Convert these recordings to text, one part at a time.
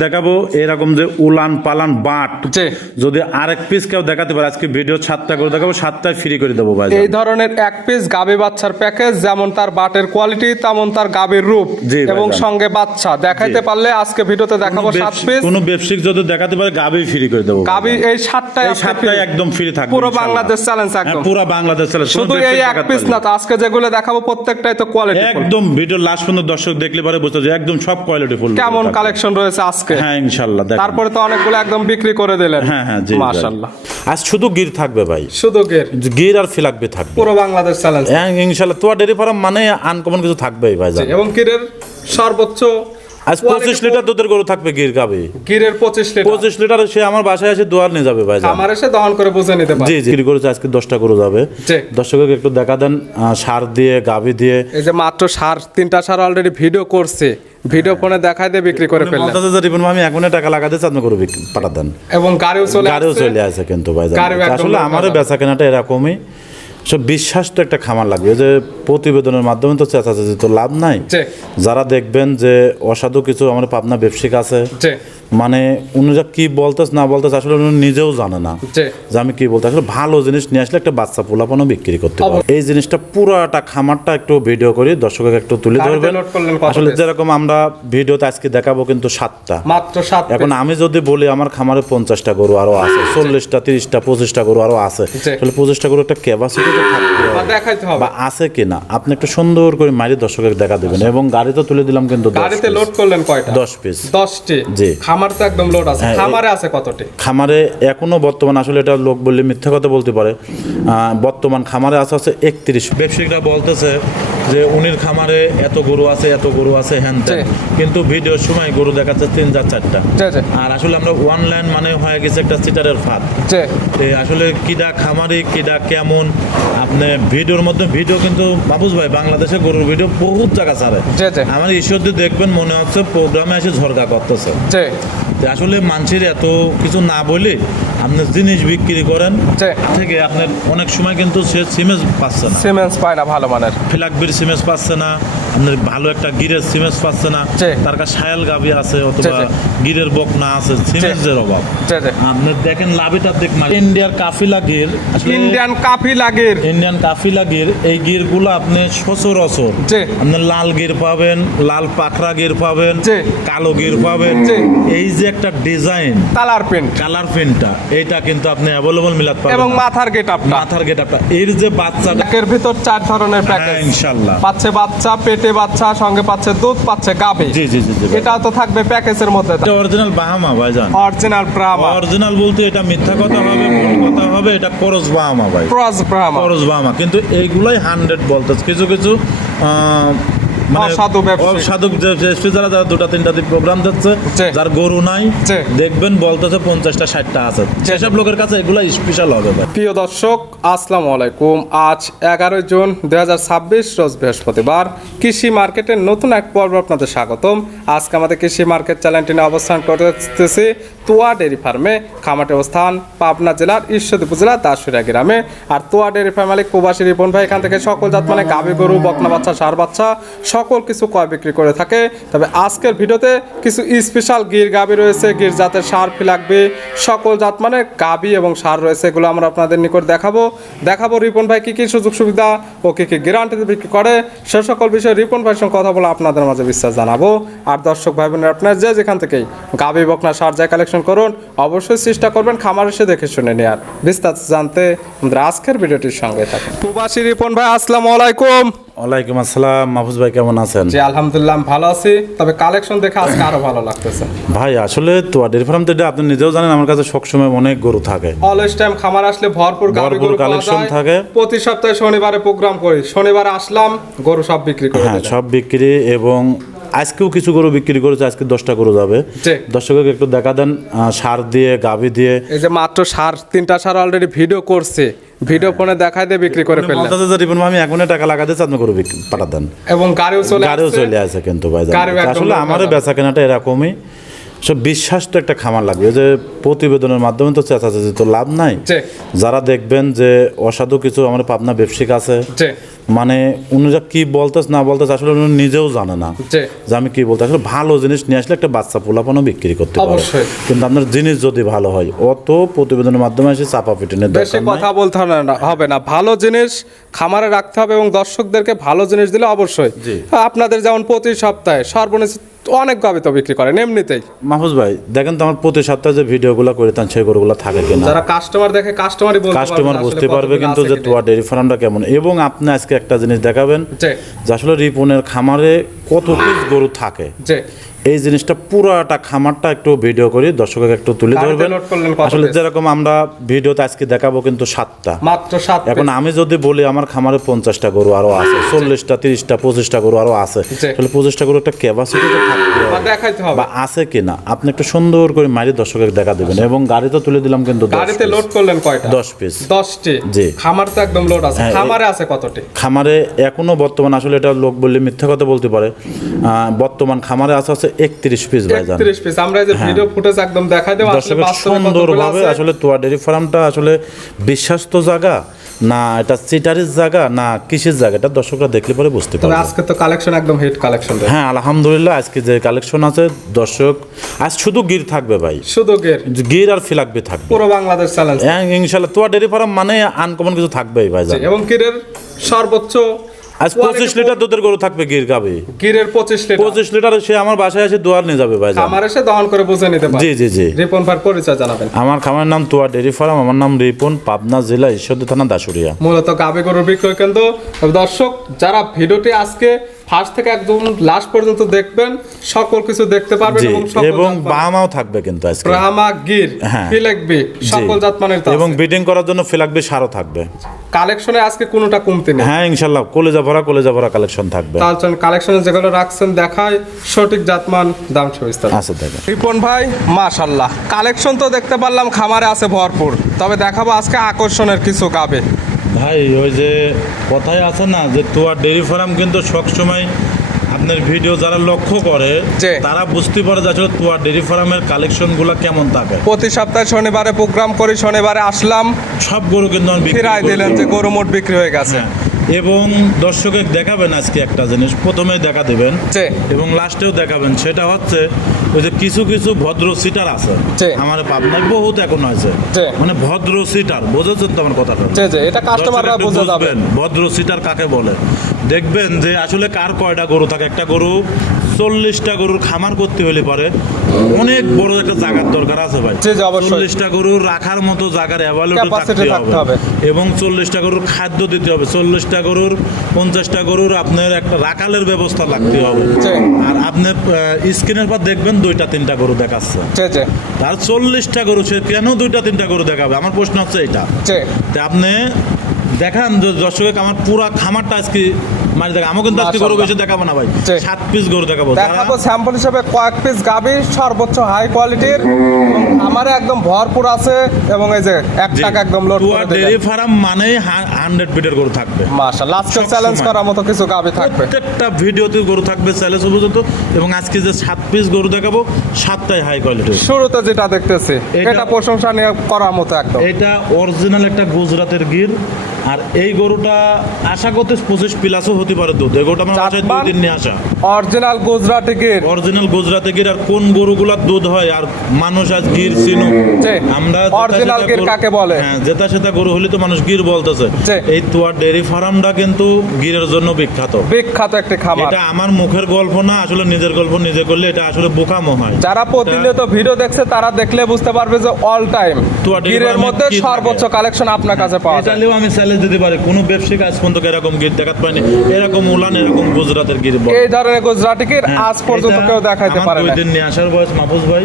দেখাবো এরকম যে উলান পালান বাট যদি আরেক পিস কেউ দেখাতে পারে আজকে ভিডিও 7টা করে দেখাবো 7টায় ফ্রি করে দেবো ভাই। এই ধরনের এক পিস গাবি বাচ্চার প্যাকেজ যেমন তার বাটের কোয়ালিটি তেমন তার গাবির রূপ এবং সঙ্গে বাচ্চা দেখাইতে পারলে আজকে ভিডিওতে দেখাবো 7 পিস। কোনো ব্যবসায়িক যদি দেখাতে পারে গাবি ফ্রি করে দেবো। গাবি এই 7টায় একদম ফ্রি থাকবে পুরো বাংলাদেশ চ্যালেঞ্জ একদম পুরো বাংলাদেশ চ্যালেঞ্জ। শুধু এই এক পিস না তো আজকে যেগুলো দেখাবো প্রত্যেকটাই তো কোয়ালিটি একদম ভিডিও লাস্ট পর্যন্ত দর্শক দেখলে পরে বুঝতে যে একদম সব কোয়ালিটি ফুল। কেমন কালেকশন রয়েছে আজকে? হ্যাঁ ইনশাআল্লাহ। তারপরে তো অনেকগুলো একদম বিক্রি করে দিলেন। হ্যাঁ হ্যাঁ জি মাশাআল্লাহ। আজ শুধু গির থাকবে ভাই, শুধু গির আর ফিলাকবি থাকবে পুরো বাংলাদেশ চ্যালেঞ্জ। হ্যাঁ ইনশাআল্লাহ। তোয়া ডেরি ফার্ম মানে আনকমন কিছু থাকবেই ভাই জান। এবং গিরের সর্বোচ্চ আজ 25 লিটার দুধের গরু থাকবে গির গাবি। গিরের 25 লিটার সে আমার বাসায় এসে দোয়ার নিয়ে যাবে ভাই জান। আমার এসে দহন করে বুঝে নিতে পারে। জি জি গির করেছে আজকে 10টা গরু যাবে। দর্শককে একটু দেখা দেন সার দিয়ে গাবি দিয়ে। এই যে মাত্র সার 3টা সার অলরেডি ভিডিও করছে, ভিডিও ফোনে দেখায় দিয়ে বিক্রি করে ফেললেন। আমি এখনই টাকা লাগা দিয়েছি আপনি গরু পাঠা দেন এবং গাড়িও চলে আসে কিন্তু ভাই আসলে আমারও বেচা কেনাটা এরকমই। সব বিশ্বাস তো একটা খামার লাগবে যে প্রতিবেদনের মাধ্যমে তো চেঁচাচেঁচি তো লাভ নাই। যারা দেখবেন যে অসাধু কিছু আমার পাবনা ব্যবসায়িক আছে মানে উনিরা কি বলতেছে না বলতেছে আসলে উনি নিজেও জানে না যে আমি কি বলতে আসলে ভালো জিনিস নিয়ে আসলে একটা বাচ্চা পোলাপানও বিক্রি করতে পারে। এই জিনিসটা পুরোটা খামারটা একটু ভিডিও করি দর্শকের একটু তুলে ধরবেন। আসলে যেরকম আমরা ভিডিওতে আজকে দেখাবো কিন্তু 7টা মাত্র 7। এখন আমি যদি বলি আমার খামারে 50টা গরু আরো আছে, 40টা 30টা 25টা গরু আরো আছে, তাহলে 25টা গরু একটা ক্যাপাসিটি তো থাকতে হবে বা আছে কিনা আপনি একটু সুন্দর করে মারি দর্শকের দেখা দেবেন। এবং গাড়িতে তুলে দিলাম কিন্তু গাড়িতে লোড করলেন কয়টা? 10 পিস 10টি। জি খামার তো একদম লোড আছে। খামারে আছে কতটি? খামারে এখনো বর্তমান আসলে এটা লোক বললে মিথ্যা কথা বলতে পারে, বর্তমান খামারে আছে 31। ব্যবসায়িকরা বলতেছে যে উনির খামারে এত গরু আছে এত গরু আছে হ্যান কিন্তু ভিডিওর সময় গরু দেখাচ্ছে 3-4টা। আর আসলে আমরা অনলাইন মানে হয়ে গেছে একটা সিটারের ফাঁদ। আসলে কিডা খামারি কিডা কেমন আপনি ভিডিওর মধ্যে ভিডিও কিন্তু মাহফুজ ভাই বাংলাদেশে গরুর ভিডিও বহুত জায়গা ছাড়ে। আমার ঈশ্বর দিয়ে দেখবেন মনে হচ্ছে প্রোগ্রামে এসে ঝরকা করতেছে। আসলে মানুষের এত কিছু না বলে আপনি জিনিস বিক্রি করেন থেকে আপনার অনেক সময় কিন্তু সে সিমেন্স পাচ্ছে না, সিমেন্স পায় না ভালো মানের, ফিলাকবির সিমেন্স পাচ্ছে না, আপনার ভালো একটা গিরের সিমেন্স পাচ্ছে না, তার কাছে সায়াল গাবি আছে অথবা গিরের বকনা আছে, সিমেন্সের অভাব। আপনি দেখেন লাভিটা দেখ ইন্ডিয়ার কাফিলা গির, ইন্ডিয়ান কাফিলা গির এই গিরগুলো আপনি সচরাচর আপনি লাল গির পাবেন, লাল পাখরা গির পাবেন, কালো গির পাবেন। এই যে একটা ডিজাইন কালার প্রিন্টটা এইটা কিন্তু আপনি अवेलेबल মিলাত পাবেন। এবং মাথার গেটআপটা এর যে বাচ্চাটার ভিতর 4 ধরনের প্যাকেজ ইনশাআল্লাহ পাচ্ছে, বাচ্চা পেটে বাচ্চা সঙ্গে পাচ্ছে দুধ পাচ্ছে গাবে। জি জি জি এটা তো থাকবে প্যাকেজের মধ্যে। এটা অরিজিনাল বাহামা ভাইজান, অরিজিনাল ব্রাহ্মা। অরিজিনাল বলতে এটা মিথ্যা কথা হবে ভুল কথা হবে, এটা ক্রস বাহামা ভাই, ক্রস বাহামা। কিন্তু এইগুলাই 100 বলতেছে কিছু কিছু অসাধু যারা 2-3টা প্রোগ্রাম দিচ্ছে যার গরু নাই দেখবেন বলতেছে 50টা 60টা আছে, সেসব লোকের কাছে এগুলা স্পেশাল হবে। প্রিয় দর্শক আসসালামু আলাইকুম। আজ 11 জুন 2026 রোজ বৃহস্পতিবার। কৃষি মার্কেটের নতুন এক পর্ব আপনাদের স্বাগতম। আজকে আমাদের কৃষি মার্কেট চ্যানেলটি নিয়ে অবস্থান করতেছি তোয়া ডেয়ারি ফার্মে। খামারটি অবস্থান পাবনা জেলার ঈশ্বরদী উপজেলার দাসুরিয়া গ্রামে। আর তোয়া ডেয়ারি ফার্ম মালিক প্রবাসী রিপন ভাই এখান থেকে সকল জাত মানে গাভী গরু বকনা বাচ্চা ষাঁড় বাচ্চা সকল কিছু ক্রয় বিক্রি করে থাকে। তবে আজকের ভিডিওতে কিছু স্পেশাল গির গাভী রয়েছে, গির জাতের ষাঁড় ফিলাকবি সকল জাত মানে গাভী এবং ষাঁড় রয়েছে, এগুলো আমরা আপনাদের নিকট দেখাবো রিপন ভাই কি কি সুযোগ সুবিধা ও কি কি গ্যারান্টিতে বিক্রি করে সে সকল বিষয়ে রিপন ভাইয়ের সঙ্গে কথা বলে আপনাদের মাঝে বিশ্বাস জানাবো। আর দর্শক ভাই বোনেরা আপনার যেখান থেকেই গাভী বকনা ষাঁড় যায় কালেকশন করুন অবশ্যই চেষ্টা করবেন খামার এসে দেখে শুনে নেওয়ার। বিস্তারিত জানতে আমাদের আজকের ভিডিওটির সঙ্গে থাকুন। প্রবাসী রিপন ভাই আসসালামু আলাইকুম। ওয়ালাইকুম আসসালাম। মাহফুজ ভাই কেমন আছেন? জি আলহামদুলিল্লাহ ভালো আছি। তবে কালেকশন দেখে আজকে আরো ভালো লাগতেছে ভাই। আসলে তোয়া ডেয়ারি ফার্ম তো আপনি নিজেও জানেন আমার কাছে সবসময় অনেক গরু থাকে, অলওয়েজ টাইম খামার আসলে ভরপুর গরু কালেকশন থাকে। প্রতি সপ্তাহে শনিবারে প্রোগ্রাম করি, শনিবারে আসলাম গরু সব বিক্রি করে। হ্যাঁ সব বিক্রি এবং আজকেও কিছু গরু বিক্রি করেছে, আজকে 10টা গরু যাবে। দর্শককে একটু দেখা দেন সার দিয়ে গাভি দিয়ে। এই যে মাত্র 3টা সার অলরেডি ভিডিও করছে, ভিডিও ফোনে দেখায় দিয়ে বিক্রি করে ফেললেন। আমি এখনই টাকা লাগা দিয়েছি আপনি গরু পাঠা দেন। এবং গাড়িও চলে আসে কিন্তু ভাই আসলে আমারও বেচা কেনাটা এরকমই। সব বিশ্বাস তো একটা খামার লাগবে, যে প্রতিবেদনের মাধ্যমে তো চেঁচাচেঁচি তো লাভ নাই। যারা দেখবেন যে অসাধু কিছু আমার পাবনা ব্যবসায়িক আছে, মানে উনিরা কি বলতেছ না বলতেছ আসলে উনি নিজেও জানে না যে আমি কি বলতে। আসলে ভালো জিনিস নিয়ে আসলে একটা বাচ্চা পোলাপানও বিক্রি করতে পারে, কিন্তু আপনার জিনিস যদি ভালো হয় অত প্রতিবেদনের মাধ্যমে এসে চাপা পিটনের বেশি কথা বলতে হবে না। ভালো জিনিস খামারে রাখতে হবে এবং দর্শকদেরকে ভালো জিনিস দিলে অবশ্যই। আপনাদের যেমন প্রতি সপ্তাহে সর্বনিম্ন অনেক গাভী তো বিক্রি করেন এমনিতেই। মাহফুজ ভাই দেখেন তো আমার প্রতি সপ্তাহে যে ভিডিওগুলো করে তান সেই গরুগুলো থাকে কিনা, যারা কাস্টমার দেখে কাস্টমার বুঝতে পারবে কিন্তু যে তোয়া ডেয়ারি ফার্মটা কেমন। এবং আপনি আজকে একটা জিনিস দেখাবেন যে আসলে রিপনের খামারে কত পিস গরু থাকে, এই জিনিসটা পুরাটা খামারটা একটু ভিডিও করি দর্শককে একটু তুলে ধরবেন। আসলে যেরকম আমরা ভিডিওতে আজকে দেখাবো কিন্তু 7টা, মাত্র 7। এখন আমি যদি বলি আমার খামারে 50টা গরু আরো আছে, 40টা 30টা 25টা গরু আরো আছে, তাহলে 25টা গরু একটা ক্যাপাসিটি তো থাকতে হবে বা আছে কিনা আপনি একটু সুন্দর করে মারি দর্শককে দেখা দিবেন। এবং গাড়িতে তুলে দিলাম কিন্তু গাড়িতে লোড করলেন কয়টা? 10 পিস। 10টি। জি, খামার তো একদম লোড আছে। খামারে আছে কতটি? খামারে এখনো বর্তমান আসলে এটা লোক বললে মিথ্যা কথা বলতে পারে, বর্তমান খামারে আছে 31 পিস ভাই। 31 পিস। আমরা এই যে ভিডিও ফুটেজ একদম দেখাই দেব আসলে সুন্দরভাবে। আসলে তোয়া ডেয়ারি ফার্মটা আসলে বিশ্বাস্ত জায়গা না এটা সিটারির জায়গা না কিসের জায়গা, এটা দর্শকরা দেখলে পরে বুঝতে পারবে। আজকে তো কালেকশন একদম হিট কালেকশন। হ্যাঁ আলহামদুলিল্লাহ আজকে যে কালেকশন আছে দর্শক আজ শুধু গির থাকবে ভাই, শুধু গির আর ফিলাকবি থাকবে, পুরো বাংলাদেশ চ্যালেঞ্জ। হ্যাঁ ইনশাআল্লাহ তোয়া ডেয়ারি ফার্ম মানে আনকমন কিছু থাকবেই ভাই। এবং গিরের সর্বোচ্চ আজ 25 লিটার দুধের গরু থাকবে গির গাবে, গিরের 25 লিটার সে আমার বাসায় এসে দুয়ার নিয়ে যাবে ভাই, আমার এসে দহন করে বুঝে নিতে পারে। জি জি জি। রিপন ভাই পরিচয় জানাবেন। আমার খামারের নাম তোয়া ডেয়ারি ফার্ম, আমার নাম রিপন, পাবনা জেলা ঈশ্বরদী থানা দাসুরিয়া। মূলত গাবে গরুর বিক্রয় কেন্দ্র। দর্শক যারা ভিডিওটি আজকে ফার্স্ট থেকে একদম লাস্ট পর্যন্ত দেখবেন সকল কিছু দেখতে পারবেন এবং বাহামাও থাকবে কিন্তু আজকে ব্রাহ্মা গির ফিলাকবি সকল জাতমানের এবং বিডিং করার জন্য ফিলাকবি সারও থাকবে। কালেকশনে আজকে কোনোটা কমতি নেই। হ্যাঁ ইনশাআল্লাহ কলেজা ভরা কালেকশন থাকবে। তাহলে কালেকশনে যেগুলো রাখছেন দেখায় সঠিক জাতমান দাম সবিস্তার আছে দেখেন। রিপন ভাই মাশাআল্লাহ কালেকশন তো দেখতে পারলাম খামারে আছে ভরপুর, তবে দেখাবো আজকে আকর্ষণের কিছু গাবে। ভাই ওই যে কথাই আছে না যে তোয়া ডেয়ারি ফার্ম কিন্তু সবসময় আপনার ভিডিও যারা লক্ষ্য করে তারা বুঝতে পারে যে আসলে তোয়া ডেয়ারি ফার্মের কালেকশনগুলো কেমন থাকে। প্রতি সপ্তাহে শনিবারে প্রোগ্রাম করি, শনিবারে আসলাম সব গরু কিন্তু ফিরাই দিলেন যে গরু মোট বিক্রি হয়ে গেছে। এবং দর্শকের দেখাবেন আজকে একটা জিনিস প্রথমেই দেখা দেবেন এবং লাস্টেও দেখাবেন, সেটা হচ্ছে ওই যে কিছু কিছু ভদ্র সিটার আছে আমার পাবনায় বহুত এখন আছে, মানে ভদ্র সিটার, বুঝেছেন তো আমার কথাটা? এটা কাস্টমাররা বুঝে যাবেন ভদ্র সিটার কাকে বলে। দেখবেন যে আসলে কার কয়টা গরু থাকে, একটা গরু 40টা গরুর খামার করতে হলে পারে অনেক বড় একটা জায়গার দরকার আছে ভাই। 40টা গরু রাখার মতো জায়গার অ্যাভেলেবল থাকতে হবে এবং 40টা গরুর খাদ্য দিতে হবে, 40টা গরুর 50টা গরুর আপনার একটা রাখালের ব্যবস্থা লাগতে হবে। আর আপনি স্ক্রিনের পর দেখবেন 2টা 3টা গরু দেখাচ্ছে, তার 40টা গরু সে কেন 2টা 3টা গরু দেখাবে? আমার প্রশ্ন হচ্ছে এইটা। আপনি দেখান দর্শক আমার পুরা খামারটা আজকে মানে দেখা, আমি কিন্তু আজকে গরু বেশি দেখাবো না ভাই, 7 পিস গরু দেখাবো স্যাম্পল হিসেবে কয়েক পিস গাবি সর্বোচ্চ হাই কোয়ালিটির আমারে একদম ভরপুর আছে এবং এই যে 1 টাকা একদম লোড করে দেবে। ডেয়ারি ফার্ম মানে 100 বিটের গরু থাকবে মাশাআল্লাহ। আজকে চ্যালেঞ্জ করার মতো কিছু গাবি থাকবে, প্রত্যেকটা ভিডিওতে গরু থাকবে চ্যালেঞ্জ পর্যন্ত। এবং আজকে যে 7 পিস গরু দেখাবো 7টাই হাই কোয়ালিটির। শুরুতে যেটা দেখতেছি এটা প্রশংসা নিয়ে করার মতো একদম। এটা অরিজিনাল একটা গুজরাটের গির, আর এই গরুটা আশা করতে 25 প্লাসও হতে পারে দুধ। এই গরুটা আমার বাসায় 2 দিন নিয়ে আসা অরিজিনাল গুজরাটি গির, অরিজিনাল গুজরাটি গির। আর কোন গরুগুলার দুধ হয় আর মানুষ আজ গির চিনো আমরা অরিজিনাল গির কাকে বলে? হ্যাঁ যেটা সেটা গরু হলে তো মানুষ গির বলতেছে। এই তোয়া ডেয়ারি ফার্মটা কিন্তু গিরের জন্য বিখ্যাত একটি খামার। এটা আমার মুখের গল্প না, আসলে নিজের গল্প নিজে করলে এটা আসলে বোকামো হয়। যারা প্রতিনিয়ত ভিডিও দেখছে তারা দেখলে বুঝতে পারবে যে অল টাইম গিরের মধ্যে সর্বোচ্চ কালেকশন আপনার কাছে পাওয়া যায়। এটাও আমি চ্যালেঞ্জ দিতে পারি, কোন ব্যবসায়িক আজ পর্যন্ত এরকম গির দেখাতে পাইনি, এরকম উলান এরকম গুজরাটের গির এই ধরনের গুজরাটি গির আজ পর্যন্ত কেউ দেখাইতে পারে না। 2 দিন নিয়ে আসার বয়স মাহফুজ ভাই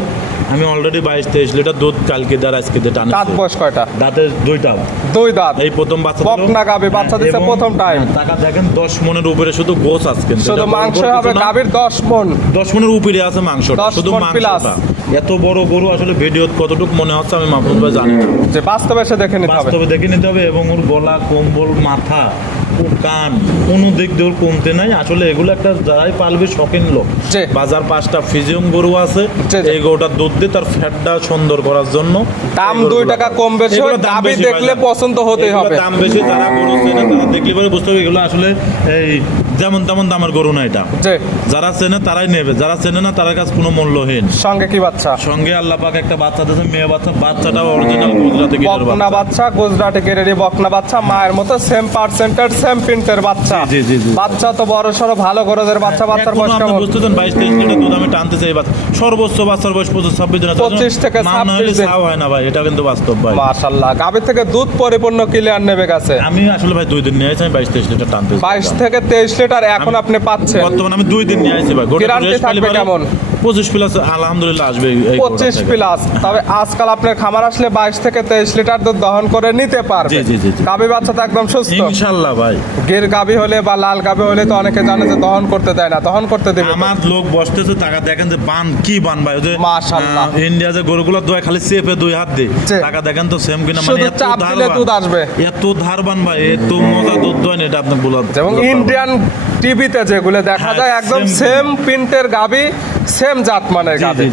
আমি অলরেডি 22-23 লিটার দুধ কালকে দাঁড় আজকে দিয়ে টানছি। দাঁত বয়স কয়টা? দাঁতের 2টা। 2 দাঁত। এই প্রথম বাচ্চা বকনা গাবি বাচ্চা দিছে প্রথম টাইম। টাকা দেখেন 10 মনের উপরে শুধু গোছ আজকে, শুধু মাংস হবে গাবির 10 মন। 10 মনের উপরে আছে মাংসটা, শুধু মাংসটা। এত বড় গরু আসলে ভিডিও কতটুকু মনে হচ্ছে আমি মাহফুজ ভাই জানি না, যে বাস্তবে এসে দেখে নিতে হবে, বাস্তবে দেখে নিতে হবে। এবং ওর গলা কম্বল মাথা ও কান কোনো দিক দিয়ে ওর কমতে নাই। আসলে এগুলো একটা যারাই পালবে শখিন লোক, জি। বাজার 5টা ফিজিয়াম গরু আছে, জি, জি। এই গরুটার দুধ দিয়ে তার ফ্যাটটা সুন্দর করার জন্য দাম এই গরুগুলো 2 টাকা কম বেশি এগুলো হয়, দাম গাভী বেশি দেখলে ভাইজান। পছন্দ হতেই এগুলো হবে। দাম বেশি, যারা গরু চেনে তারা দেখলে পরে বুঝতে হবে এগুলো আসলে এই যেমন তেমন দামের গরু না এটা। জি। যারা চেনে তারাই নেবে, যারা চেনে না তার কাছে কোনো মূল্যহীন। সঙ্গে কি বাচ্চা? সঙ্গে আল্লাহ পাক একটা বাচ্চা দিয়েছে, মেয়ে বাচ্চা, বাচ্চাটাও অরিজিনাল গুজরাটি গিরের বকনা বাচ্চা, গুজরাটি গেরেরই বকনা বাচ্চা, মায়ের মতো সেম পার্সেন্টের সেম প্রিন্টের বাচ্চা। জি, জি, জি। বাচ্চা তো বড় সড়ো ভালো গরজের বাচ্চা। বাচ্চার এখনো বয়স আপনি কেমন? বুঝতেছেন 22-23 লিটার দুধ আমি টানতে চাই বাচ্চা। সর্বোচ্চ বাচ্চার বয়স 25-26 দিন। 25 থেকে 26 দিন। চাও হয় না ভাই, এটা কিন্তু বাস্তব ভাই। মাশাআল্লাহ, গাভী থেকে দুধ পরিপূর্ণ ক্লিয়ার নেবে গেছে। আমি আসলে ভাই 2 দিন নিয়ে আসছি, আমি 22-23 লিটার টানতে চাই। 22 থেকে 23 লিটার এখন আপনি পাচ্ছেন। বর্তমানে আমি 2 দিন নিয়ে আসছি ভাই। গোটা গ্যারান্টি রেস্ট থাকবে পালি পারে কেমন? 25 প্লাস আলহামদুলিল্লাহ আসবে এই 25 গরুটা থেকে। প্লাস। তবে আজকাল আপনার খামার আসলে 22 থেকে 23 লিটার দুধ দহন করে নিতে পারবে। জি, জি, জি, জি। গাভী বাচ্চা তো একদম সুস্থ। ইনশাআল্লাহ ভাই। গির গাভী হলে বা লাল গাভী হলে তো অনেকে জানে যে দহন করতে দেয় না, দহন করতে দেবে। আমার লোক বসতেছে, টাকা দেখেন যে বান কি বান ভাই, ওই যে মাশাআল্লাহ। ইন্ডিয়া যে গরুগুলো দোয়া খালি চেপে 2 হাত দিয়ে জি। টাকা দেখেন তো সেম কিনা, শুধু এত চাপ দিলে ধারবান। দুধ আসবে। এত ধারবান ভাই, এত মজা দুধ দোয় না, এটা আপনি বলা এবং ইন্ডিয়ান টিভিতে যেগুলো দেখা হ্যাঁ, যায় একদম same সেম প্রিন্টের গাভী, সেম জাতমানের গাভী।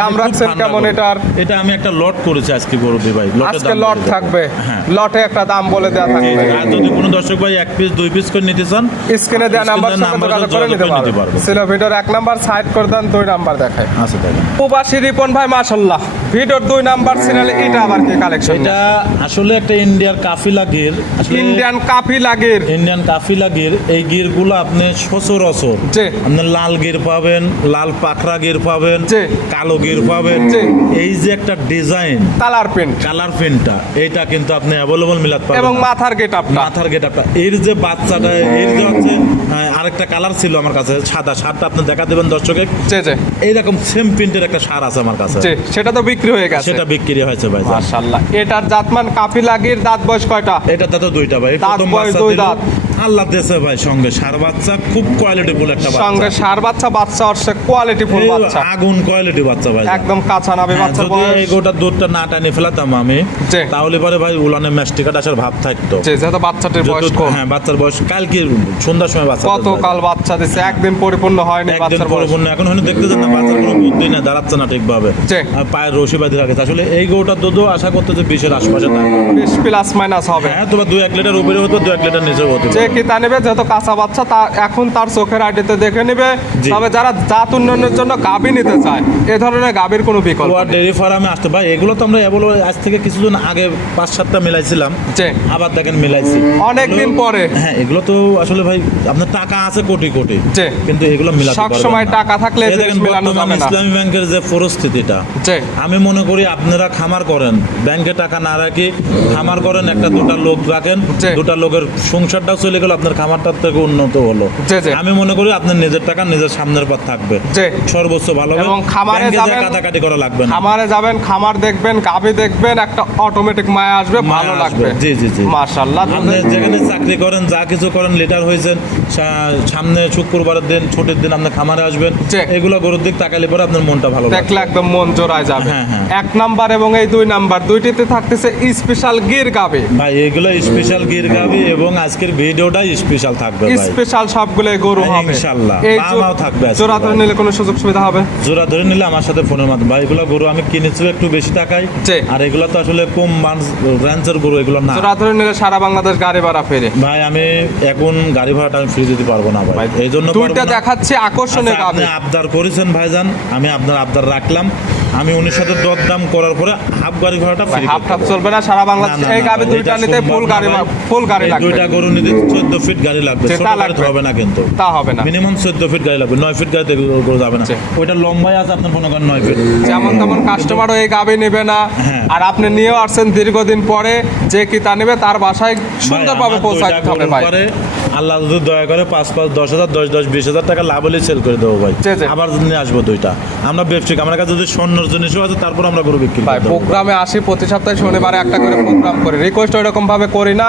দাম রাখছেন কেমন এটার? এটা আমি একটা লট করেছি আজকে গরু দিয়ে ভাই। লটের আজকে দাম লট বলে দেব। থাকবে, হ্যাঁ। লটে একটা দাম বলে দেওয়া থাকবে। আর যদি কোনো দর্শক ভাই 1 পিস 2 পিস করে নিতে চান, স্ক্রিনে দেওয়া নাম্বার সঙ্গে যোগাযোগ করে নিতে পারবে। ছিল ভিডিওর 1 নাম্বার, সাইড করে দেন 2 নাম্বার দেখায়। আচ্ছা দেখেন। প্রবাসী রিপন ভাই মাশাআল্লাহ, ভিডিওর 2 নাম্বার সিরিয়ালে এটা আবার কি কালেকশন? এটা আসলে একটা ইন্ডিয়ার কাফিলা গির। আসলে ইন্ডিয়ান কাফি লাগের। ইন্ডিয়ান কাফিলা গির, এই গিরগুলো আপনি সচরাচর জি। আপনি লাল গির পাবেন, লাল পাখরা গির পাবেন, জি। কালো গির পাবেন। জি। এই যে একটা ডিজাইন কালার প্রিন্ট কালার প্রিন্টটা, এটা কিন্তু আপনি অ্যাভেলেবল মিলাতে পারবেন এবং না। মাথার গেটআপটা। মাথার গেটআপটা, এর যে বাচ্চাটা, এর যে হচ্ছে আরেকটা কালার ছিল আমার কাছে, সাদা সারটা আপনি দেখা দেবেন দর্শকে, জি জি এইরকম সেম প্রিন্টের একটা সার আছে আমার কাছে, জি, সেটা তো বিক্রি হয়ে গেছে। সেটা বিক্রি হয়েছে ভাই। মাশাআল্লাহ, এটার জাতমান কাফি লাগের, দাঁত বয়স কয়টা? এটা তো 2টা ভাই, দাঁত প্রথম বয়স বাচ্চা 2 দিল দাঁত। আল্লাহ দেশে ভাই, সঙ্গে সার বাচ্চা, খুব কোয়ালিটিফুল একটা সঙ্গে বাচ্চা, সার বাচ্চা, বাচ্চা হচ্ছে কোয়ালিটি ফুল এই বাচ্চা, আগুন কোয়ালিটি বাচ্চা ভাই। একদম কাঁচা নাবে হ্যাঁ, বাচ্চা যদি বয়স। এই গোটা দুধটা না টানি ফেলাতাম আমি, জি। তাহলে পরে ভাই উলানে ম্যাস্টিকাট আসার ভাব থাকতো। জি, যেহেতু বাচ্চাটির বয়স যেহেতু- কম। হ্যাঁ, বাচ্চার বয়স কালকে সন্ধ্যার সময় বাচ্চা কত কাল বাচ্চা দিছে, একদিন পরিপূর্ণ হয়নি একদিন বাচ্চার বয়স। পরিপূর্ণ, এখন হয়তো দেখতে যান না বাচ্চার কোনো বুদ্ধি না, দাঁড়াচ্ছে না ঠিকভাবে, জি। আর পায়ের রশি বাঁধে রাখেছে। আসলে এই গরুটার দুধও আশা করতে যে 20-এর আশপাশে থাকে। 20 প্লাস মাইনাস হবে। হ্যাঁ, তোমার 2-1 লিটার উপরে হতো, 2-1 লিটার নিচেও হতো। যে কি তা নেবে, যেহেতু কাঁচা বাচ্চা, তা এখন তার চোখের আইডিতে দেখে নেবে। জি। তবে যারা জাত উন্নয়নের জন্য গাভী নিতে চায়, এ ধরনের গাভীর কোনো বিকল্প আর নেই। ডেয়ারি ফার্মে আসতে ভাই, এগুলো তো আমরা আজ থেকে কিছুদিন আগে 5-7টা মিলাইছিলাম, জি। আবার দেখেন মিলাইছি অনেকদিন এগুলো- পরে। হ্যাঁ, এগুলো তো আসলে ভাই আপনার টাকা আছে কোটি কোটি, জি। কিন্তু এগুলো মিলাতে সব পারবেন সময় না। টাকা থাকলে এই জিনিস দেখেন মেলানো বর্তমান যাবে না। ইসলামী ব্যাংকের যে পরিস্থিতিটা, জি। আমি মনে করি আপনারা খামার করেন, ব্যাংকে টাকা না রাখি খামার করেন, একটা দুটা লোক রাখেন, জি। দুটা লোকের সংসারটাও চলে গেল, আপনার খামারটার থেকে উন্নত হলো। জি, জি। আমি মনে করি আপনার নিজের টাকা নিজের সামনের পর থাকবে, জি। সর্বোচ্চ ভালো হবে। এবং খামারে ব্যাংকে যা যাবেন- কাটাকাটি করা লাগবে না। খামারে যাবেন, খামার দেখবেন, গাভী দেখবেন, একটা অটোমেটিক মায়া আসবে, ভালো মায়া লাগবে। আসবে। জি, জি, জি। মাশাআল্লাহ। আপনি যেখানে চাকরি করেন, যা কিছু করেন, লিডার হয়েছেন, সামনে শুক্রবারের দিন, ছুটির দিন আপনি খামারে আসবেন, জি। এগুলো গরুর দিক তাকালে পরে আপনার মনটা ভালো লাগবে। দেখলে একদম মন জোড়ায় যাবে। হ্যাঁ, হ্যাঁ। 1 নাম্বার এবং এই 2 নাম্বার দুইটিতে থাকতেছে স্পেশাল গির গাভী। ভাই এগুলো স্পেশাল গির গাবি, এবং আজকের ভিডিওটা স্পেশাল থাকবে ভাই, স্পেশাল সবগুলো গরু হবে ইনশাআল্লাহ। এই বামাও থাকবে আজকে জোড়া ভাই। ধরে নিলে কোনো সুযোগ সুবিধা হবে? জোড়া ধরে নিলে আমার সাথে ফোনের মাধ্যমে, ভাই এগুলো গরু আমি কিনেছি একটু বেশি টাকায়, জি। আর এগুলো তো আসলে কম রেঞ্জের গরু, এগুলো না জোড়া ধরে নিলে সারা বাংলাদেশ গাড়ি ভাড়া ফেরে। ভাই। আমি এখন গাড়ি ভাড়াটা আমি ফ্রি দিতে পারবো না ভাই, এই জন্য দুইটা পারবো না। দেখাচ্ছি আকর্ষণীয় আচ্ছা, আপনি গাভী। আবদার করেছেন ভাইজান, আমি আপনার আবদার রাখলাম। আমি উনির সাথে দরদাম করার পরে হাফ গাড়ি ভাড়াটা ফ্রি হাফ টাপ চলবে না, সারা বাংলাদেশ এই গাভী দুইটা নিতে ফুল গাড়ি লাগবে। দুইটা গরু নিতে 14 ফিট গাড়ি লাগবে, জি, ছোট তা গাড়িতে লাগবে। হবে না কিন্তু, তা হবে না। মিনিমাম 14 ফিট গাড়ি লাগবে, 9 ফিট গাড়িতে গরু যাবে না। জি। ওইটা লম্বাই আছে আপনার মনে করেন 9 ফিট। যেমন তেমন কাস্টমারও এই গাভী নেবে না। হ্যাঁ। আর আপনি নিয়েও আসছেন দীর্ঘদিন পরে, যে কি তা নেবে তার বাসায় সুন্দরভাবে ভাই, পৌঁছাতে আমার হবে দুইটা ভাই। গরুর পরে আল্লাহ যদি দয়া করে 5-5, 10,000, 10-10, 20,000 টাকা লাভ হলে সেল করে দেবো ভাই। জি, জি। আবার নিয়ে আসবো দুইটা। আমরা ব্যবসায়িক, আমার কাছে যদি স্বর্ণর জিনিসও আছে, তারপর আমরা গরু বিক্রি ভাই করে দেবো। প্রোগ্রামে আসি প্রতি সপ্তাহে শনিবারে একটা করে প্রোগ্রাম করি, রিকোয়েস্ট ওইরকম ভাবে করি না।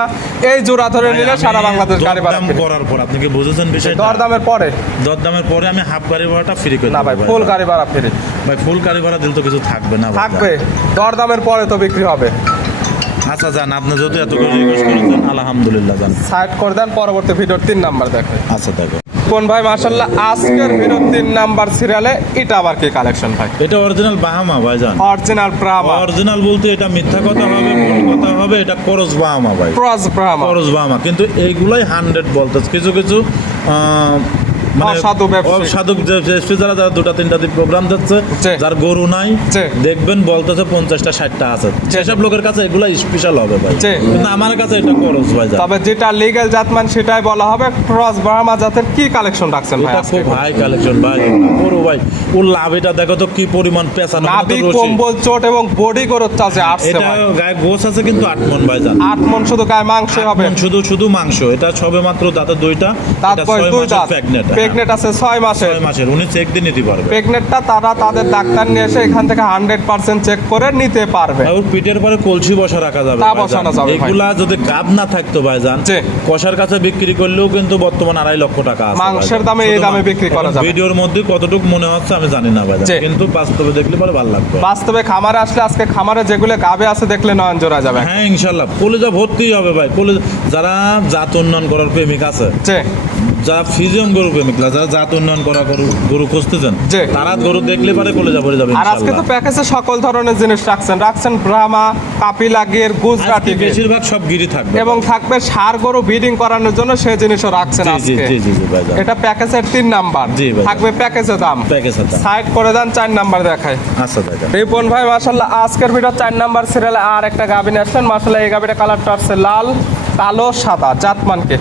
এই জোড়া ধরে নিলে সারা বাংলাদেশ গাড়ি ভাড়া দরদাম free। করার পর আপনি কি বুঝেছেন বিষয়টা? দরদামের পরে দরদামের পরে আমি হাফ গাড়ি ভাড়াটা ফ্রি করে না দেবো ভাই, ফুল গাড়ি ভাড়া ফেরি ভাই। ফুল গাড়ি ভাড়া দিলে তো কিছু থাকবে না ভাই। থাকবে, দরদামের পরে তো বিক্রি হবে। আচ্ছা যান, আপনি যদি এত করে রিকোয়েস্ট করেছেন আলহামদুলিল্লাহ যান। সাইড করে দেন, পরবর্তী ভিডিওর 3 নাম্বার দেখেন। আচ্ছা দেখো কোন ভাই মাশাআল্লাহ আজকের ভিডিওর 3 নাম্বার সিরিয়ালে এটা আবার কি কালেকশন ভাই? এটা অরিজিনাল বাহামা ভাইজান। অরিজিনাল ব্রাহ্মা। অরিজিনাল বলতে এটা মিথ্যা কথা হবে, ভুল কথা হবে, এটা করস বাহামা ভাই। ক্রস ব্রাহ্মা। করস বাহামা, কিন্তু এইগুলাই 100 বলতেছে। কিছু কিছু অসাধু ব্যবসায়ী। অসাধু যারা যারা 2টা 3টা দিন প্রোগ্রাম দিচ্ছে, জি। যার গরু নাই জি। দেখবেন বলতেছে 50টা 60টা আছে, সেসব লোকের কাছে এগুলা স্পেশাল হবে ভাই। জি। কিন্তু আমার কাছে এটা করস ভাই। তবে যেটা লিগ্যাল জাতমান সেটাই বলা হবে। ক্রস ব্রাহ্মা জাতের কি কালেকশন রাখছেন ভাই এটা আজকে? খুব হাই কালেকশন ভাই। গরু ভাই ওর লাভ, এটা দেখো তো কি পরিমাণ পেছানো। নাভি, কম্বল, চোট এবং বডি গরুর চাষে আসছে এটা ভাই। গায়ে গোছ আছে কিন্তু 8 মণ ভাই জান। 8 মণ শুধু গায়ে মাংস হবে। শুধু শুধু মাংস। এটা সবে মাত্র দাঁতে 2টা, দাঁত এটা বয়স 6 2 মাসের দাঁত। প্রেগনেন্ট। প্রেগনেন্ট আছে 6 মাসের। 6 মাসের, উনি চেক দিয়ে নিতে পারবে। প্রেগনেন্টটা তারা তাদের ডাক্তার নিয়ে এসে এখান থেকে 100% চেক করে নিতে পারবে। ওর পিঠের পরে কলসি বসা রাখা যাবে তা ভাইজান। বসানো যাবে ভাই। এগুলা যদি গাব না থাকতো ভাইজান, জি। কষার কাছে বিক্রি করলেও কিন্তু বর্তমান 2.5 লক্ষ টাকা আছে মাংসের ভাইজান। দামে এই দামে বিক্রি করা এখন যাবে। ভিডিওর মধ্যে কতটুকু মনে হচ্ছে আমি জানি না ভাইজান, জি। কিন্তু বাস্তবে দেখলে পরে ভালো লাগবে। বাস্তবে খামারে আসলে আজকে খামারে যেগুলো গাবে আছে দেখলে নয়ন জোড়া যাবে। হ্যাঁ ইনশাল্লাহ কলেজা ভর্তি হবে ভাই। কলেজ যারা জাত উন্নয়ন করার প্রেমিক আছে, জি। যারা ফিজিয়াম গরু প্রেমিক, যারা জাত উন্নয়ন করা গরু খুঁজতেছেন, জি। তারা গরু দেখলে পারে কলেজা ভরে যাবে আর আজকে তো ইনশাল্লাহ। প্যাকেজে সকল ধরনের জিনিস রাখছেন ব্রাহ্মা, কাপিলা গির, গুজরাটি আজকে গির। বেশিরভাগ সব গিরি থাকবে এবং থাকবে ষাঁড় গরু ব্রিডিং করানোর জন্য সেই জিনিসও রাখছেন জি জি আজকে। জি জি জি ভাইজান। এটা প্যাকেজের 3 নাম্বার। জি ভাই। থাকবে প্যাকেজের দাম। প্যাকেজের দাম। সাইড করে দেন, 4 নাম্বার দেখায়। আচ্ছা ভাইজান। রিপন ভাই মাশাআল্লাহ আজকের ভিডিও 4 নাম্বার সিরিয়ালে আর একটা গাবিন আসলেন। মাশাআল্লাহ এই গাবিটা কালারটা আছে লাল, কালো, সাদা। জাতমানকে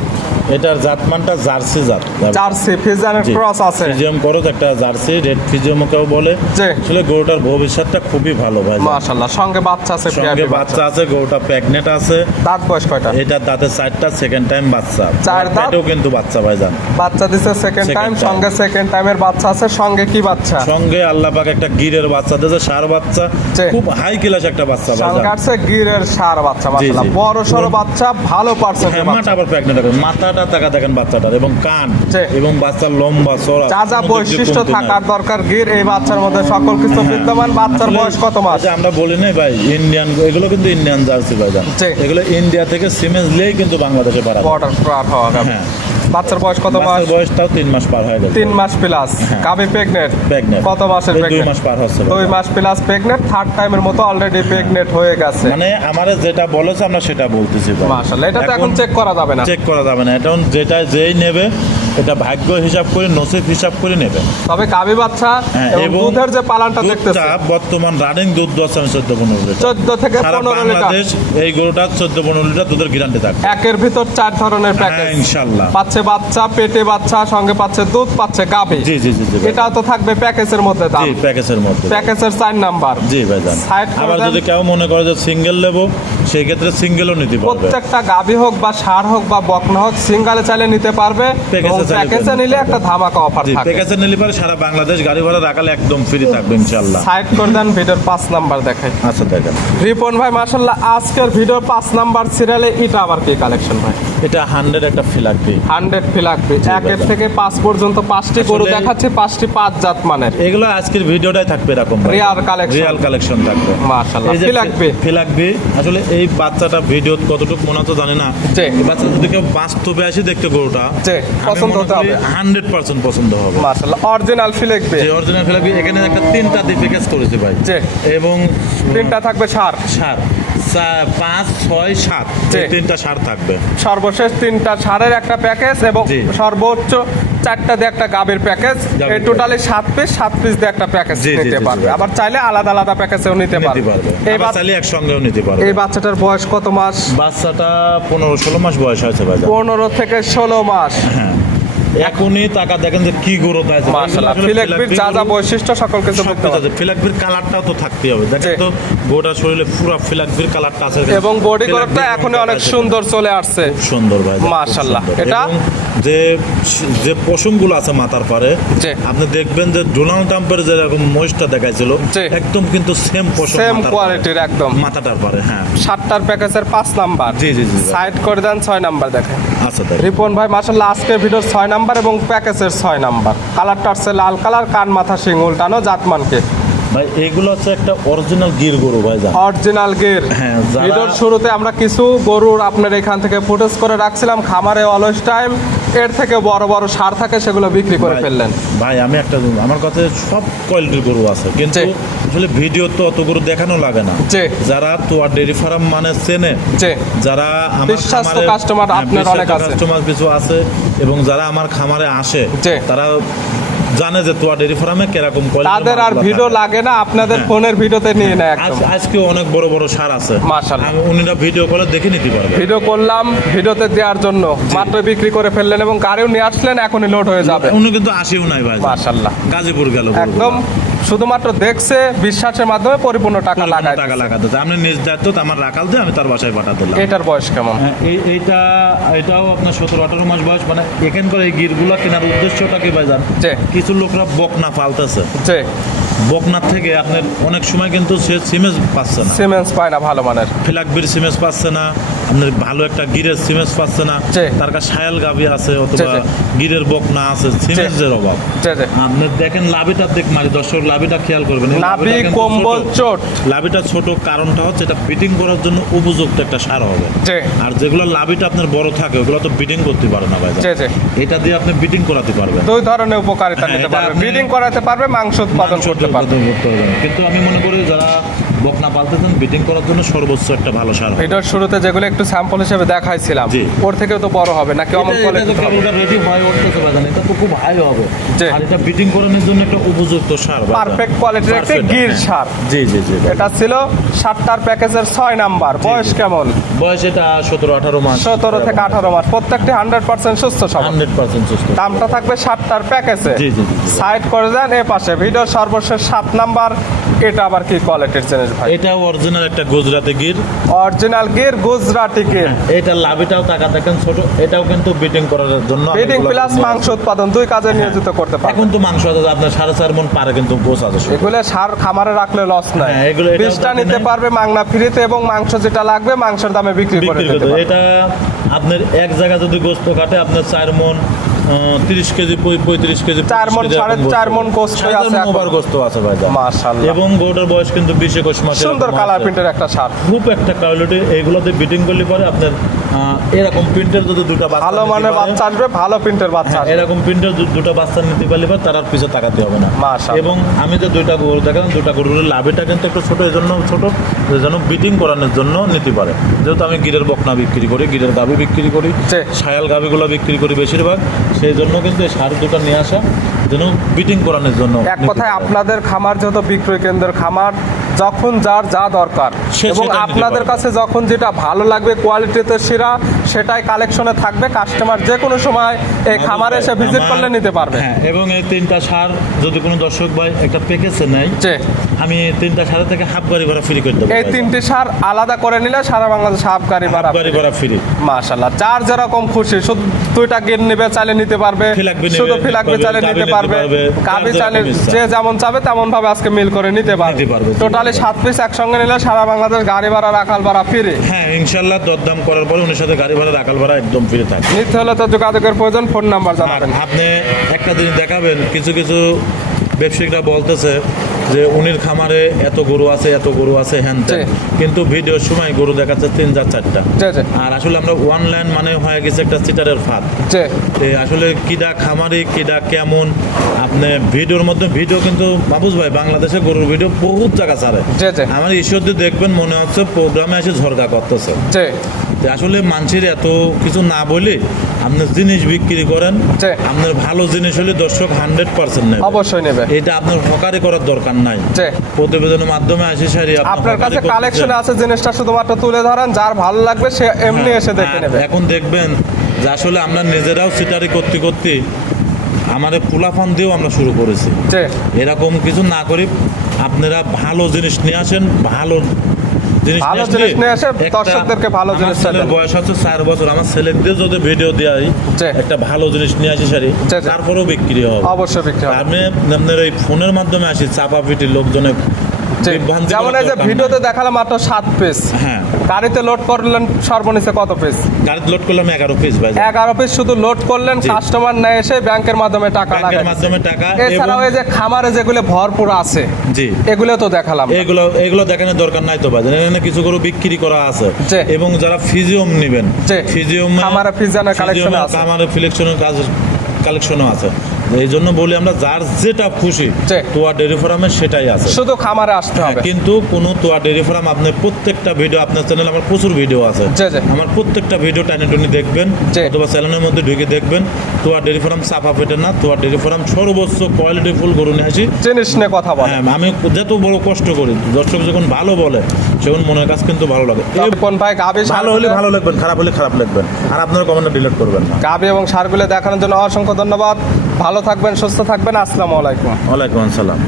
এটার জাতমানটা জার্সি জাত। জার্সি ফিজিয়ানের জি। ক্রস আছে। ফিজিয়াম করত একটা জার্সি, রেড ফিজিয়াম কেউ বলে। জি। আসলে গরুটার ভবিষ্যৎটা খুবই ভালো ভাই। মাশাআল্লাহ সঙ্গে বাচ্চা আছে, সঙ্গে VIP বাচ্চা আছে, গরুটা প্রেগনেন্ট আছে। দাঁত বয়স কয়টা? এটা দাঁতে 4টা, সেকেন্ড টাইম বাচ্চা। 4 দাঁত। পেটেও কিন্তু বাচ্চা ভাইজান। বাচ্চা দিছে সেকেন্ড Second টাইম, time। সঙ্গে সেকেন্ড টাইমের বাচ্চা আছে। সঙ্গে কি বাচ্চা? সঙ্গে আল্লাহ পাক একটা গিরের বাচ্চা দিয়েছে, ষাঁড় বাচ্চা। জি। খুব হাই ক্লাস একটা বাচ্চা সঙ্গে ভাইজান। আছে গিরের ষাঁড় বাচ্চা। মাশাআল্লাহ জি। বড় সরো বাচ্চা, ভালো পার্সেন্টের হ্যাঁ, বাচ্চা। আবার প্রেগনেন্ট হবে। মাথাটা টাকা দেখেন বাচ্চাটার, এবং কান জি। এবং বাচ্চার লম্বা চড়া, যা যা কোনো দিক দিয়ে বৈশিষ্ট্য কমতি নাই। থাকার দরকার গির এই বাচ্চার মধ্যে সকল কিছু বিদ্যমান। বাচ্চার আসলে বয়স কত মাস? এই যে আমরা বলি না ভাই, ইন্ডিয়ান, এগুলো কিন্তু ইন্ডিয়ান জার্সি ভাইজান। জি। এগুলো ইন্ডিয়া থেকে সিমেন্স নিয়েই কিন্তু বাংলাদেশে পারা যায়। বর্ডার ক্রস হওয়া গাবে। হ্যাঁ। বাচ্চার বয়স কত মাস? বাচ্চার বয়সটাও 3 মাস পার হয়ে গেছে। 3 মাস প্লাস। হ্যাঁ। গাবে প্রেগনেন্ট। প্রেগনেন্ট। কত মাসের 2 প্রেগনেন্ট? মাস পার হচ্ছে 2 মাস প্লাস প্রেগনেন্ট। থার্ড টাইমের মতো অলরেডি প্রেগনেন্ট হয়ে গেছে। মানে আমারে যেটা বলেছে আমরা সেটা বলতেছি ভাই। মাশাআল্লাহ এটা তো এখন চেক করা যাবে না। চেক করা যাবে না। এটা যেটা যেই নেবে এটা ভাগ্য হিসাব করে, নসিব হিসাব করে নেবে। তবে গাবি বাচ্চা হ্যাঁ, এবং দুধের যে পালানটা দেখতেছে দুধটা বর্তমান রানিং দুধ দশ 14-15 লিটার। 14 থেকে সারা 15 লিটার। বাংলাদেশ এই গরুটা 14-15 লিটার দুধের গ্যারান্টি থাকবে। একের ভিতর 4 ধরনের প্যাকেজ। হ্যাঁ, ইনশাআল্লাহ। পাচ্ছে বাচ্চা, পেটে বাচ্চা, সঙ্গে পাচ্ছে দুধ, পাচ্ছে গাবি। জি জি জি জি ভাই। এটাও তো থাকবে প্যাকেজের মধ্যে দাম। জি প্যাকেজের মধ্যে। প্যাকেজের 4 নাম্বার। জি ভাইজান। Side করে আবার দেন। যদি কেউ মনে করে যে সিঙ্গেল নেবো, সেই ক্ষেত্রে সিঙ্গেলও নিতে পারবে। প্রত্যেকটা গাবি হোক বা ষাঁড় হোক বা বকনা হোক সিঙ্গেলে চাইলে নিতে পারবে। প্যাকেজে এবং চাইলে প্যাকেজে নিতে নিলে পারবে। একটা ধামাকা অফার জি থাকবে। প্যাকেজে নিলে পরে সারা বাংলাদেশ গাড়ি ভাড়া রাখালে একদম ফ্রি থাকবে ইনশাআল্লাহ। সাইড করে দেন, ভিডিওর 5 নাম্বার দেখাই। আচ্ছা দেখেন, রিপন ভাই মাশাআল্লাহ আজকের ভিডিওর 5 নাম্বার সিরিয়ালে এটা আবার কি কালেকশন ভাই? এটা 100 একটা ফিলাকপি। 100 ফিলাকপি। জি, 1 ভাইজান। থেকে 5 পর্যন্ত 5টি গরু আসলে- দেখাচ্ছি, 5টি 5 জাত মানের। এগুলো আজকের ভিডিওটাই থাকবে এরকম Rare collection। রিয়াল কালেকশন থাকবে। মাশাআল্লাহ। এই যে ফিলাকপি। ফিলাকপি আসলে এই বাচ্চাটা ভিডিও কতটুকু মনে হতো জানি না। জি। এই বাচ্চা যদি কেউ বাস্তবে আসি দেখতে গরুটা, জি, পছন্দ হতে হবে। 100% পছন্দ হবে। মাশাআল্লাহ অরিজিনাল ফিলাকপি। যে অরিজিনাল ফিলাকপি এখানে একটা 3টা দিয়ে প্যাকেজ করেছে ভাই। জি। এবং 3টা থাকবে ষাঁড়। 5, 6, 7 জি। 3টা সার থাকবে। সর্বশেষ 3টা ষাঁড়ের একটা প্যাকেজ এবং জি। সর্বোচ্চ 4টা দিয়ে একটা গাবির প্যাকেজ। গাভীর এই টোটালি 7 পিস দিয়ে একটা প্যাকেজ জি, জি, নিতে জি, পারবে। জি। আবার চাইলে আলাদা আলাদা প্যাকেজেও নিতে নিতে পারবে। পারবে। এই আবার চাইলে একসঙ্গেও নিতে পারবে। এই বাচ্চাটার বয়স কত মাস? বাচ্চাটা 15-16 মাস বয়স হয়েছে ভাই। 15 থেকে 16 মাস। হ্যাঁ, এখনই টাকা দেখেন যে কি গ্রোথ আছে মাশাআল্লাহ ফিলাকপির যা যা বৈশিষ্ট্য সকল কিছু দেখতে পাচ্ছেন। ফিলাকপির কালারটাও তো থাকতেই হবে। দেখেন জি। তো গোটা শরীরে পুরো ফিলাকপির কালারটা আছে এবং বডি ফিলাকপির কালারটা এখন মধ্যে অনেক আছে। সুন্দর চলে আসছে। খুব সুন্দর ভাই, খুব মাশাআল্লাহ। সুন্দর। এটা- এবং যে যে পশমগুলো আছে মাথার পারে, জি। আপনি দেখবেন যে ডোনাল্ড ট্রাম্পের যেরকম মহিষটা দেখাইছিল জি। একদম কিন্তু সেম পশম সেম মাথার কোয়ালিটির পারে। একদম। মাথাটার পারে। হ্যাঁ 7টার প্যাকেজের 5 নাম্বার। জি, জি, জি, জি। সাইড করে দেন 6 নাম্বার দেখেন। আচ্ছা তাই। রিপন ভাই মাশাআল্লাহ আজকের ভিডিওর 6 নাম্বার এবং প্যাকেজের 6 নাম্বার। কালারটা হচ্ছে লাল কালার, কান মাথা শিং উল্টানো, জাতমানকে ভাই এগুলো হচ্ছে একটা অরিজিনাল গির গরু ভাই জান। অরিজিনাল গির। হ্যাঁ, যারা- ভিডিওর শুরুতে আমরা কিছু গরুর আপনার এখান থেকে ফুটেজ করে রাখছিলাম, খামারে অলওয়েজ টাইম এর থেকে বড় বড় সার থাকে সেগুলো বিক্রি করে ফেললেন। ভাই আমি একটা আমার কাছে সব কোয়ালিটির গরু আছে, কিন্তু জি। আসলে ভিডিও তো অত গরু দেখানো লাগে না। জি। যারা তোয়া ডেয়ারি ফার্ম মানে চেনে, জি। যারা আমার বিশ্বস্ত খামারে- customer হ্যাঁ, আপনার বিশ্বস্ত অনেক আছে। customer কিছু আছে, এবং যারা আমার খামারে আসে জি। তারা জানে যে তোয়া ডেয়ারি ফার্মে কিরকম কোয়ালিটি। তাদের আর ভিডিও লাগে না, আপনাদের হ্যাঁ। ফোনের ভিডিওতে নিয়ে নেয় একদম। আজকে অনেক বড় বড় সার আছে, মাশাআল্লাহ। উনিরা ভিডিও কলে দেখে নিতে পারবে। ভিডিও করলাম ভিডিওতে দেওয়ার জন্য, মাত্র বিক্রি করে ফেললেন এবং গাড়িও নিয়ে আসলেন, এখনই লোড হয়ে যাবে। উনি কিন্তু আসেও নাই ভাই, মাশাআল্লাহ। গাজীপুর গেল গরুগুলো। একদম শুধুমাত্র দেখছে, বিশ্বাসের মাধ্যমে পরিপূর্ণ টাকা পরিপূর্ণ লাগায়। টাকা লাগাতে হচ্ছে। আপনি নিজ দায়িত্ব আমার রাখাল দিয়ে আমি তার বাসায় পাঠা দিলাম। এটার বয়স কেমন? হ্যাঁ, এটাও আপনার 17-18 মাস বয়স। মানে এখানকার এই গিরগুলা কেনার উদ্দেশ্যটা কি ভাই জান? জি। কিছু লোকরা বকনা পালতেছে, জি। বকনার থেকে আপনার অনেক সময় কিন্তু সে সিমেজ পাচ্ছে না, সিমেন্স পায় না ভালো মানের। ফিলাকবির সিমেজ পাচ্ছে না, আপনার ভালো একটা গিরের সিমেজ পাচ্ছে না। জি। তার কাছে সায়াল গাভি আছে অথবা জি। গিরের বকনা আছে, সিমেজের অভাব। জি জি। আপনি দেখেন লাভিটার দিক মারি, দর্শক লাভিটা খেয়াল করবেন। এই নাভি লাভিটা কিন্তু কম্বল ছোট। চোট। লাভিটা ছোট, কারণটা হচ্ছে এটা ফিটিং করার জন্য উপযুক্ত একটা সার হবে। জি। আর যেগুলো লাভিটা আপনার বড় থাকে ওগুলো তো বিটিং করতে পারে না ভাই। জি জি। এটা দিয়ে আপনি বিটিং করাতে পারবেন। দুই ধরনের উপকারিতা হ্যাঁ, নিতে এটা পারবে, আপনি- ব্রিডিং করাতে পারবে, মাংস উৎপাদন মাংস করতে পারবে। উৎপাদন করতে পারবেন। কিন্তু আমি মনে করি যারা বকনা পালতেছেন বিটিং করার জন্য সর্বোচ্চ একটা ভালো সার হবে। ভিডিওর শুরুতে যেগুলো একটু স্যাম্পল হিসেবে দেখাইছিলাম, জি। ওর থেকেও তো বড় হবে নাকি অমন এটা তো কোয়ালিটি হবে? কেবল রেডি হয় উঠতেছে ভাই জান, এটা তো খুব হাই হবে। জি। আর এটা বিটিং করানোর জন্য একটা উপযুক্ত সার ভাই জান। পারফেক্ট কোয়ালিটির একটা Perfect, গির হ্যাঁ। সার। জি জি জি ভাই। এটা ছিল 7টার প্যাকেজের 6 নাম্বার। বয়স জি। কেমন? বয়স এটা 17-18 মাস। 17 থেকে 18 মাস, প্রত্যেকটি 100% সুস্থ সবল। 100% সুস্থ। দামটা থাকবে 7টার প্যাকেজে। জি জি জি। সাইড করে দেন এ পাশে। ভিডিওর সর্বশেষ 7 নাম্বার, এটা আবার কি কোয়ালিটির জিনিস ভাই? এটা অরিজিনাল একটা গুজরাটি গির। অরিজিনাল গির, গুজরাটি গির। এটা লাভিটাও টাকা দেখেন ছোট, এটাও কিন্তু বিটিং করার জন্য আমি ব্রিডিং এগুলো প্লাস নিয়ে মাংস আসি। উৎপাদন দুই কাজে নিয়োজিত করতে পারবে। এখন তো মাংস আছে আপনার 4.5 মণ পারে, কিন্তু গোছ আছে শুধু। এগুলো সার খামারে রাখলে লস নাই। হ্যাঁ, এগুলো- এটাও বীজটা তো নিতে নেই। পারবে মাংনা ফ্রিতে, এবং মাংস যেটা লাগবে মাংসের দামে বিক্রি করে বিক্রি দিতে করতে পারবে। এটা আপনার এক জায়গা যদি গোস্ত কাটে আপনার 4 মণ 30 কেজি 35 কেজি 4 মণ, 4.5 মণ গোস্ত আছে এখন। ওভার গোস্ত আছে ভাই জান। মাশাআল্লাহ। এবং গরুটার বয়স কিন্তু 20-21 মাস। সুন্দর এরকম কালার আছে। প্রিন্টের একটা সার। খুব একটা কোয়ালিটি। এইগুলোতে বিটিং করলে পরে আপনার এরকম প্রিন্টের যদি দুটো বাচ্চা ভালো নিতে মানের পারে, বাচ্চা আসবে, ভালো প্রিন্টের বাচ্চা হ্যাঁ, আসবে। এরকম প্রিন্টের দুটো বাচ্চা নিতে পারলে পরে তার আর পিছু তাকাতে হবে না। মাশাআল্লাহ। এবং আমি যে দুইটা গরু দেখালাম, দুইটা গরুর লাভিটা কিন্তু একটু ছোট, এই জন্য ছোট যেন বিটিং করানোর জন্য নিতে পারে। যেহেতু আমি গিরের বকনা বিক্রি করি, গিরের গাভি বিক্রি করি, জি। সায়াল গাভিগুলো বিক্রি করি বেশিরভাগ, সেই জন্য কিন্তু এই সার দুটো নিয়ে আসা যেন বিটিং করানোর জন্য এক নিতে কথায় পারে। আপনাদের খামার যত বিক্রয় কেন্দ্রের খামার, যখন যার যা দরকার সে এবং সেটা নিতে আপনাদের পারবে। কাছে যখন যেটা ভালো লাগবে কোয়ালিটিতে সেরা, সেটাই কালেকশনে থাকবে। কাস্টমার যে কোনো সময় এই খামারে এসে ভিজিট করলে নিতে পারবে। হ্যাঁ, এবং এই 3টা সার যদি কোনো দর্শক ভাই একটা প্যাকেজে নেয়, যে আমি 3টা সারের থেকে হাফ গাড়ি ভাড়া ফ্রি করে দেবো। এই 3টি সার আলাদা করে নিলে সারা বাংলাদেশ হাফ গাড়ি ভাড়া। হাফ গাড়ি ভাড়া ফ্রি। মাশাআল্লাহ। যার যেরকম খুশি, শুধু 2টা গির নেবে চাইলে নিতে পারবে, ফিলাকবি নেবে, শুধু ফিলাকবি পাবে, চাইলে গাভী নিতে নিতে পারবে, পারবে, গাভী যার চাইলে যেরকম ইচ্ছা। যে যেমন চাবে তেমন ভাবে আজকে মিল করে নিতে পারবে। নিতে পারবে। টোটালি 7 পিস একসঙ্গে নিলে সারা বাংলাদেশ গাড়ি ভাড়া, রাখাল ভাড়া ফ্রি। হ্যাঁ, ইনশাল্লাহ দরদাম করার পরে উনি সাথে গাড়ি ভাড়া রাখাল ভাড়া একদম ফ্রি থাকে। নিতে হলে তো যোগাযোগের প্রয়োজন, ফোন নাম্বার আর জানাবেন। আপনি একটা জিনিস দেখাবেন, কিছু কিছু ব্যবসায়িকরা বলতেছে যে উনির খামারে এত গরু আছে, এত গরু আছে, হ্যান ত্যান। জি। কিন্তু ভিডিওর সময় গরু দেখাচ্ছে 3-4টা। জি জি আর আসলে আমরা অনলাইন মানে হয়ে গেছে একটা চিটারের ফাঁদ। জি। আসলে কিডা খামারি, কিডা কেমন, আপনি ভিডিওর মধ্যে ভিডিও কিন্তু মাহফুজ ভাই বাংলাদেশে গরুর ভিডিও বহুত জায়গা ছাড়ে। জি জি আমার ঈশ্বর দিয়ে দেখবেন মনে হচ্ছে প্রোগ্রামে এসে ঝরকা করতেছে। জি যে আসলে মানুষের এত কিছু না বলে আপনি জিনিস বিক্রি করেন, জি। আপনার ভালো জিনিস হলে দর্শক 100% নেবে। অবশ্যই নেবে। এটা আপনার হকারি করার দরকার নাই। জি। প্রতিবেদনের মাধ্যমে আসি সারি আপনার কাছে কালেকশন আছে, জিনিসটা শুধুমাত্র তুলে ধরেন, যার ভালো লাগবে সে এমনি এসে দেখে নেবে। এখন দেখবেন যে আসলে আমরা নিজেরাও সিটারি করতে করতে আমাদের পোলাফান দিয়েও আমরা শুরু করেছি। জি এরকম কিছু না করি, আপনারা ভালো জিনিস নিয়ে আসেন, ভালো জিনিস ভালো আসলে জিনিস নিয়ে এসে একটা- দর্শকদেরকে ভালো আমার জিনিস ছেলের দেবেন। বয়স হচ্ছে 4 বছর, আমার ছেলেদের যদি ভিডিও দেয় জি। একটা ভালো জিনিস নিয়ে আসি সারি, জি, জি। তারপরেও বিক্রি হবে। অবশ্যই বিক্রি হবে। আপনি আপনার এই ফোনের মাধ্যমে আসি চাপা পিটি লোকজনে জি। বিভ্রান্তি যেমন এই যে দরকার ভিডিওতে নাই। দেখালাম মাত্র 7 পিস, হ্যাঁ, গাড়িতে লোড করলেন সর্বনিচে কত পিস? গাড়িতে লোড করলাম 11 পিস ভাই, 11 পিস শুধু লোড করলেন, জি। কাস্টমার নিয়ে এসে ব্যাংকের মাধ্যমে টাকা ব্যাংকের লাগাই মাধ্যমে টাকা এছাড়াও এবং এই যে খামারে যেগুলো ভরপুর আছে জি এগুলো তো দেখালাম না। এগুলো দেখানোর দরকার নাই তো ভাই, এখানে কিছু গরু বিক্রি করা আছে জি। এবং যারা ফিজিওম নেবেন, জি। ফিজিওম খামারে ফিজিয়ানের কালেকশন আছে। খামারে ফিলেকশনের কালেকশনও আছে। এই জন্য বলি আমরা যার যেটা খুশি জি। তোয়া ডেয়ারি ফার্মে সেটাই আছে। শুধু খামারে আসতে হবে। কিন্তু কোনো তোয়া ডেয়ারি ফার্ম আপনার প্রত্যেকটা ভিডিও, আপনার চ্যানেলে আমার প্রচুর ভিডিও আছে, জি, জি। আমার প্রত্যেকটা ভিডিও টাইনে টুনি দেখবেন জি। অথবা চ্যানেলের মধ্যে ঢুকে দেখবেন। তোয়া ডেয়ারি ফার্ম চাপা পেটে না, তোয়া ডেয়ারি ফার্ম সর্বোচ্চ কোয়ালিটি ফুল গরু নিয়ে আসি। জিনিস নিয়ে কথা বলে। হ্যাঁ, আমি যত বড় কষ্ট করি, দর্শক যখন ভালো বলে তখন মনের কাছে কিন্তু ভালো লাগে। কোন ভাই গাবি ভালো হলে ভালো লিখবেন, খারাপ হলে খারাপ লিখবেন, আর আপনারা কমেন্টে ডিলিট করবেন না। গাবি এবং সারগুলো দেখানোর জন্য অসংখ্য ধন্যবাদ। ভালো থাকবেন, সুস্থ থাকবেন। আসসালামু আলাইকুম। ওয়ালাইকুম আসসালাম।